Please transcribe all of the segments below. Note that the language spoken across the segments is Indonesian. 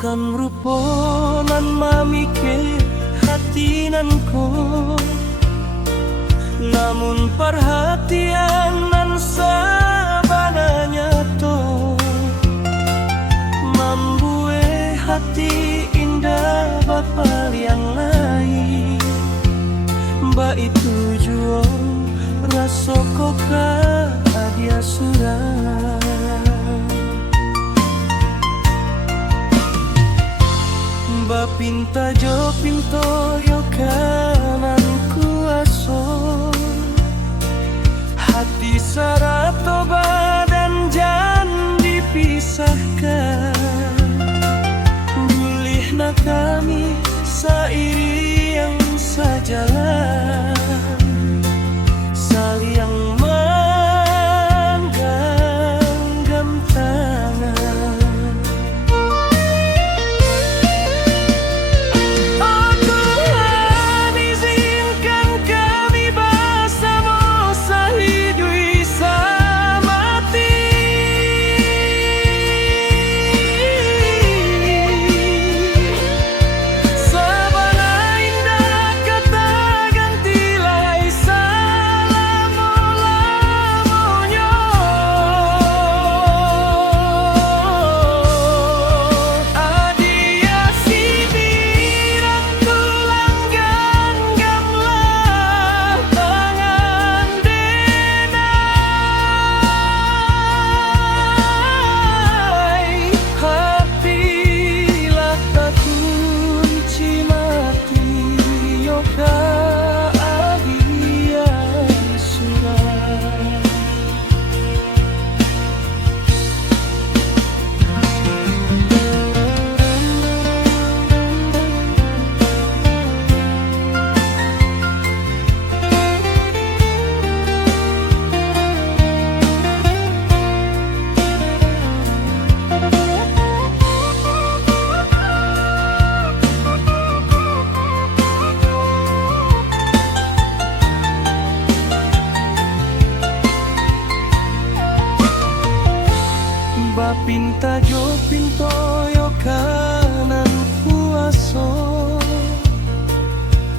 Bukan rupo nan mamikir hati nan ko, namun perhatian nan sabananya to membuat hati indah bapa yang lain. Ba itu juo rasokoka adia surah. Ba pinta jo pinto yo kanan kuaso, hati sarato badan jan dipisahkan. Gulih na kami sairi yang sajalan, saling menggenggam tangan. Oh Tuhan, izinkan kami bersama sehidui semati. Sabana indah kata gantilai selama-lamanya. Adia sibiran tulang genggamlah tangan denai. Hatilah tak kunci mati yoga adia surah. Ba pinta jo pinto yo kanan kuaso,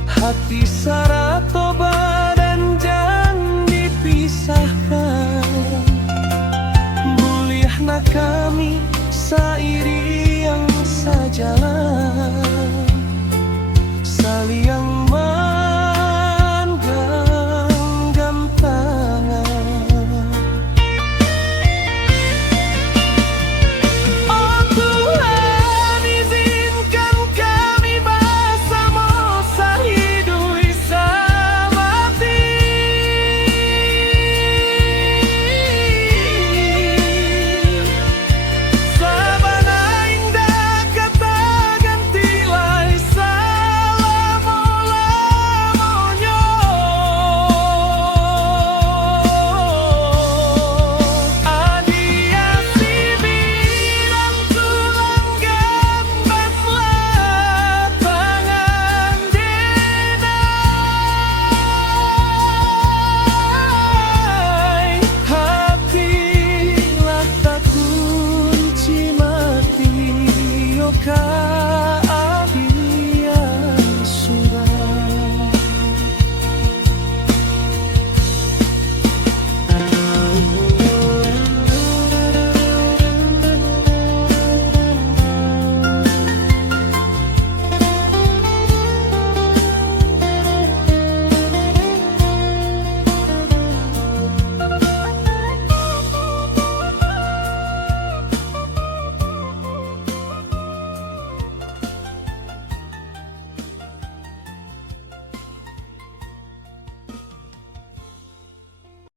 hati sarato badan jan dipisahkan. Mulia na kami sairi yang sajalan, saling menggenggam tangan. Oh Tuhan, izinkan kami bersama sehidui semati. Sabana indah kata gantilai selama-lamanya. Adia sibiran tulang genggamlah tangan denai. Hatilah tak kunci mati yoga